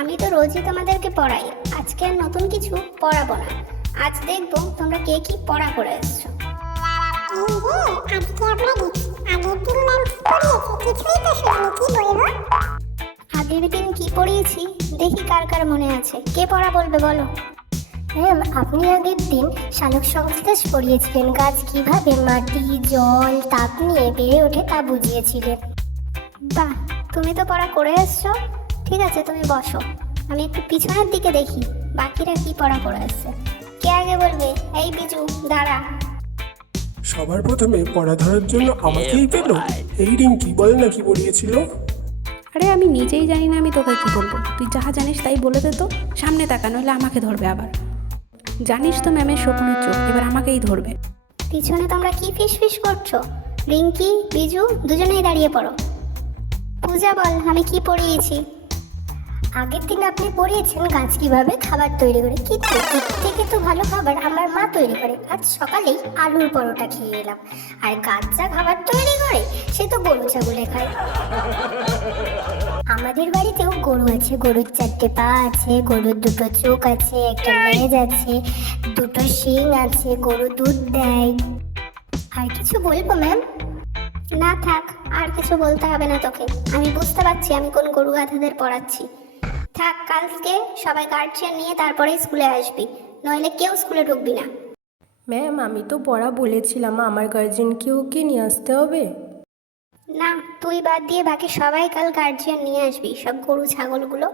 আমি তো রোজই তোমাদেরকে পড়াই, আজকে আর নতুন কিছু পড়াবো না। আজ দেখবো তোমরা কে কি পড়া করে এসছো। এই যে আজকে আমরা দেখি আগের দিন ম্যাম পড়িয়েছে কিছুই তো শুনিনি, কি বলবো? আগের দিন কি পড়িয়েছি দেখি কার কার মনে আছে। কে পড়া বলবে বলো। ম্যাম, আপনি আগের দিন সালোক সংশ্লেষ পড়িয়েছিলেন, গাছ কিভাবে মাটি জল তাপ নিয়ে বেড়ে ওঠে তা বুঝিয়েছিলেন। বাহ, তুমি তো পড়া করে এসছো। ঠিক আছে, তুমি বসো, আমি একটু পিছনের দিকে দেখি বাকিরা কি পড়া করে এসছে। কে আগে বলবে? এই বিজু, দাঁড়া। সবার প্রথমে পড়া ধরার জন্য আমাকেই পেল। এই রিঙ্কি, বল না কি পড়িয়েছিল? আরে আমি নিজেই জানি না আমি তোকে কি বলবো, তুই যাহা জানিস তাই বলে দে তো। সামনে তাকা, নইলে আমাকে ধরবে আবার। জানিস তো ম্যামের স্বপ্নের চোখ, এবার আমাকেই ধরবে। পিছনে তোমরা কি ফিস ফিস করছো? রিঙ্কি, বিজু, দুজনেই দাঁড়িয়ে পড়ো। পূজা বল, আমি কি পড়িয়েছি। আগের দিন আপনি পড়িয়েছেন গাছ কিভাবে খাবার তৈরি করে, কিন্তু এর থেকে তো ভালো খাবার আমার মা তৈরি করে। আজ সকালেই আলুর পরোটা খেয়ে এলাম, আর গাছ যা খাবার তৈরি করে সে তো গরু ছাগলে খায়। আমাদের বাড়িতেও গরু আছে, গরুর 4টে পা আছে, গরুর 2টো চোখ আছে, একটা লেজ আছে, 2টো শিং আছে, গরু দুধ দেয়। আর কিছু বলবো ম্যাম? না থাক, আর কিছু বলতে হবে না তোকে। আমি বুঝতে পারছি আমি কোন গরু গাধাদের পড়াচ্ছি। থাক, কালকে সবাই গার্জিয়ান নিয়ে তারপরে স্কুলে আসবি, নইলে কেউ স্কুলে ঢুকবি না। ম্যাম, আমি তো পড়া বলেছিলাম, আমার গার্জেনকেও কি নিয়ে আসতে হবে? না, তুই বাদ দিয়ে বাকি সবাই কাল গার্জিয়ান নিয়ে আসবি, সব গরু ছাগলগুলো।